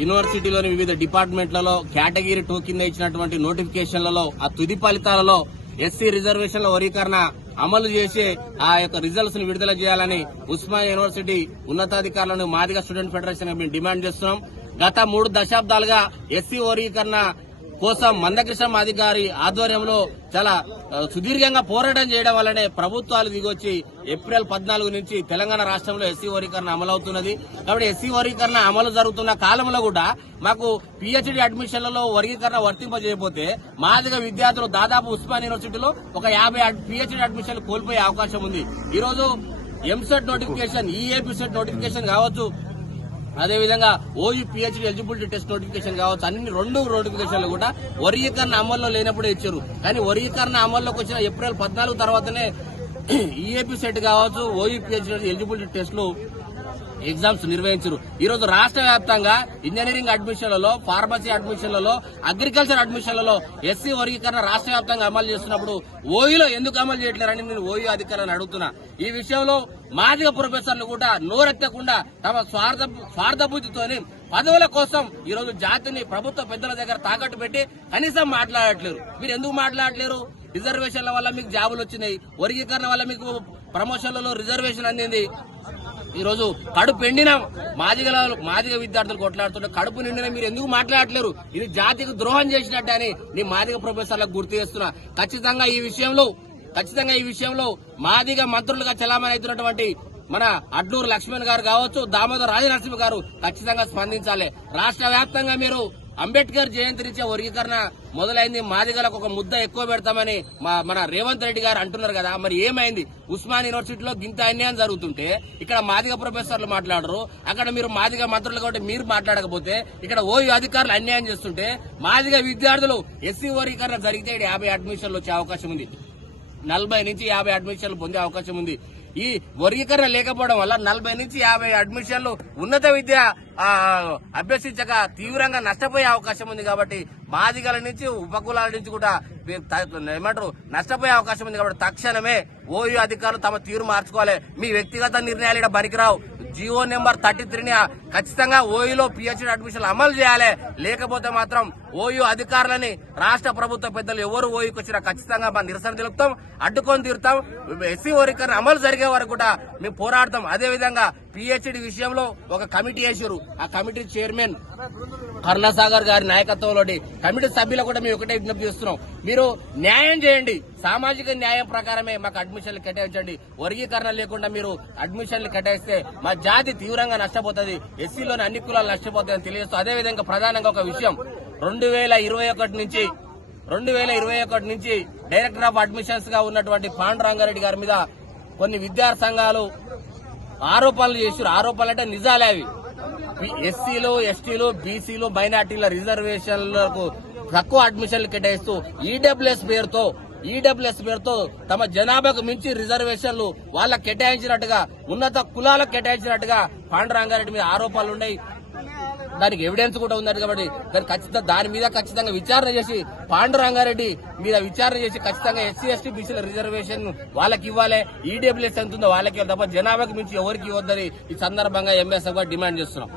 యూనివర్సిటీలోని వివిధ డిపార్ట్మెంట్లలో category two కింద ఇచ్చినటువంటి నోటిఫికేషన్లలో ఆ తుది ఫలితాలలో ఎస్సీ రిజర్వేషన్ల వర్గీకరణ అమలు చేసి ఆ యొక్క రిజల్ట్స్ని విడుదల చేయాలని ఉస్మానియా యూనివర్సిటీ ఉన్నతాధికారులను మాదిగ స్టూడెంట్ ఫెడరేషన్ మేము డిమాండ్ చేస్తున్నాం. గత మూడు దశాబ్దాలుగా ఎస్సీ వర్గీకరణ కోసం మందకృష్ణ మాది గారి ఆధ్వర్యంలో చాలా సుదీర్ఘంగా పోరాటం చేయడం వల్లనే ప్రభుత్వాలు దిగొచ్చి ఏప్రిల్ పద్నాలుగు నుంచి తెలంగాణ రాష్ట్రంలో ఎస్సీ వర్గీకరణ అమలవుతున్నది. కాబట్టి ఎస్సీ వర్గీకరణ అమలు జరుగుతున్న కాలంలో కూడా మాకు పిహెచ్డి అడ్మిషన్లలో వర్గీకరణ వర్తింపజేయకపోతే మాదిగ విద్యార్థులు దాదాపు ఉస్మాన్ యూనివర్సిటీలో ఒక యాభై పిహెచ్డి అడ్మిషన్లు కోల్పోయే అవకాశం ఉంది. ఈ రోజు ఎంసెట్ నోటిఫికేషన్ ఈఏపీసెట్ నోటిఫికేషన్ కావచ్చు అదేవిధంగా OU PhD eligibility test notification కావచ్చు అన్ని రెండు నోటిఫికేషన్లు కూడా వర్గీకరణ అమల్లో లేనప్పుడే ఇచ్చారు. కానీ వర్గీకరణ అమల్లోకి వచ్చిన ఏప్రిల్ పద్నాలుగు తర్వాతనే ఈఏపీ సెట్ కావచ్చు ఓయూ ఎలిజిబిలిటీ టెస్టులు ఎగ్జామ్స్ నిర్వహించరు. ఈ రోజు రాష్ట్ర వ్యాప్తంగా ఇంజనీరింగ్ అడ్మిషన్లలో ఫార్మసీ అడ్మిషన్లలో అగ్రికల్చర్ అడ్మిషన్లలో ఎస్సీ వర్గీకరణ రాష్ట్ర వ్యాప్తంగా అమలు చేస్తున్నప్పుడు ఓయూలో ఎందుకు అమలు చేయట్లేరని నేను ఓయూ అధికారులను అడుగుతున్నా. ఈ విషయంలో మాదిగ ప్రొఫెసర్లు కూడా నోరెత్తకుండా తమ స్వార్థ స్వార్థ బుద్ధితోని పదవుల కోసం ఈ రోజు జాతిని ప్రభుత్వ పెద్దల దగ్గర తాకట్టు పెట్టి కనీసం మాట్లాడట్లేరు. మీరు ఎందుకు మాట్లాడట్లేరు? రిజర్వేషన్ల వల్ల మీకు జాబులు వచ్చినాయి. వర్గీకరణ వల్ల మీకు ప్రమోషన్లలో రిజర్వేషన్ అందింది. ఈరోజు కడుపు ఎండిన మాదిగల మాదిగ విద్యార్థులు కొట్లాడుతుంటే కడుపు నిండిన మీరు ఎందుకు మాట్లాడట్లేరు? ఇది జాతికి ద్రోహం చేసినట్టు అని నీ మాదిగ ప్రొఫెసర్లకు గుర్తు చేస్తున్నా. ఖచ్చితంగా ఈ విషయంలో ఖచ్చితంగా ఈ విషయంలో మాదిగ మంత్రులుగా చలామణి అవుతున్నటువంటి మన అడ్లూరు లక్ష్మణ్ గారు కావచ్చు దామోదర్ రాజనరసింహ గారు ఖచ్చితంగా స్పందించాలి. రాష్ట్ర వ్యాప్తంగా మీరు అంబేద్కర్ జయంతి నుంచే వర్గీకరణ మొదలైంది. మాదిగలకు ఒక ముద్ద ఎక్కువ పెడతామని మా మన రేవంత్ రెడ్డి గారు అంటున్నారు కదా. మరి ఏమైంది? ఉస్మాన్ యూనివర్సిటీలో గింత అన్యాయం జరుగుతుంటే ఇక్కడ మాదిగ ప్రొఫెసర్లు మాట్లాడరు. అక్కడ మీరు మాదిగ మంత్రులు కాబట్టి మీరు మాట్లాడకపోతే ఇక్కడ ఓయూ అధికారులు అన్యాయం చేస్తుంటే మాదిగ విద్యార్థులు ఎస్సీ వర్గీకరణ జరిగితే యాభై అడ్మిషన్లు వచ్చే అవకాశం ఉంది. నలభై నుంచి యాభై అడ్మిషన్లు పొందే అవకాశం ఉంది. ఈ వర్గీకరణ లేకపోవడం వల్ల నలభై నుంచి యాభై అడ్మిషన్లు ఉన్నత విద్య అభ్యసించక తీవ్రంగా నష్టపోయే అవకాశం ఉంది కాబట్టి మాదిగల నుంచి ఉపకులాల నుంచి కూడా ఏమంటారు నష్టపోయే అవకాశం ఉంది కాబట్టి తక్షణమే ఓయూ అధికారులు తమ తీరు మార్చుకోవాలి. మీ వ్యక్తిగత నిర్ణయాలు ఇక్కడ బరికిరావు జియో నెంబర్ థర్టీ త్రీని ఖచ్చితంగా ఓయూలో పిహెచ్డి అడ్మిషన్లు అమలు చేయాలి. లేకపోతే మాత్రం ఓయూ అధికారులని రాష్ట్ర ప్రభుత్వ పెద్దలు ఎవరు ఓయూకి వచ్చినా ఖచ్చితంగా మా నిరసన తెలుపుతాం అడ్డుకొని తీరుతాం. ఎస్సీ ఓరికరణ అమలు జరిగే వరకు కూడా మేము పోరాడతాం. అదే విధంగా పిహెచ్డి విషయంలో ఒక కమిటీ వేసారు ఆ కమిటీ చైర్మన్ కరుణాసాగర్ గారి నాయకత్వంలోని కమిటీ సభ్యులు కూడా మేము ఒకటే విజ్ఞప్తి చేస్తున్నాం. మీరు న్యాయం చేయండి. సామాజిక న్యాయం ప్రకారమే మాకు అడ్మిషన్లు కేటాయించండి. వర్గీకరణ లేకుండా మీరు అడ్మిషన్లు కేటాయిస్తే మా జాతి తీవ్రంగా నష్టపోతుంది. ఎస్సీలోని అన్ని కులాలు నష్టపోతాయని తెలియజేస్తూ అదేవిధంగా ప్రధానంగా ఒక విషయం. రెండు వేల ఇరవై ఒకటి నుంచి రెండు వేల ఇరవై ఒకటి నుంచి డైరెక్టర్ ఆఫ్ అడ్మిషన్స్గా ఉన్నటువంటి పాండురంగారెడ్డి గారి మీద కొన్ని విద్యార్థి సంఘాలు ఆరోపణలు చేసారు ఆరోపణలు అంటే నిజాలే అవి. ఎస్సీలు ఎస్టీలు బీసీలు మైనార్టీల రిజర్వేషన్లకు తక్కువ అడ్మిషన్లు కేటాయిస్తూ ఈడబ్ల్యూఎస్ పేరుతో ఈడబ్ల్యూఎస్ పేరుతో తమ జనాభాకు మించి రిజర్వేషన్లు వాళ్ళకి కేటాయించినట్టుగా ఉన్నత కులాలకు కేటాయించినట్టుగా పాండరంగారెడ్డి మీద ఆరోపణలు ఉన్నాయి. దానికి ఎవిడెన్స్ కూడా ఉన్నది కాబట్టి దాని ఖచ్చితంగా దాని మీద ఖచ్చితంగా విచారణ చేసి పాండురంగారెడ్డి మీద విచారణ చేసి ఖచ్చితంగా ఎస్సీ ఎస్టీ బీసీల రిజర్వేషన్ వాళ్ళకి ఇవ్వాలి. ఈడబ్ల్యూఎస్ ఎంత ఉందో వాళ్ళకి తప్ప జనాభాకి మించి ఎవరికి ఇవ్వద్దని ఈ సందర్భంగా ఎంఎస్ఎఫ్ డిమాండ్ చేస్తున్నాం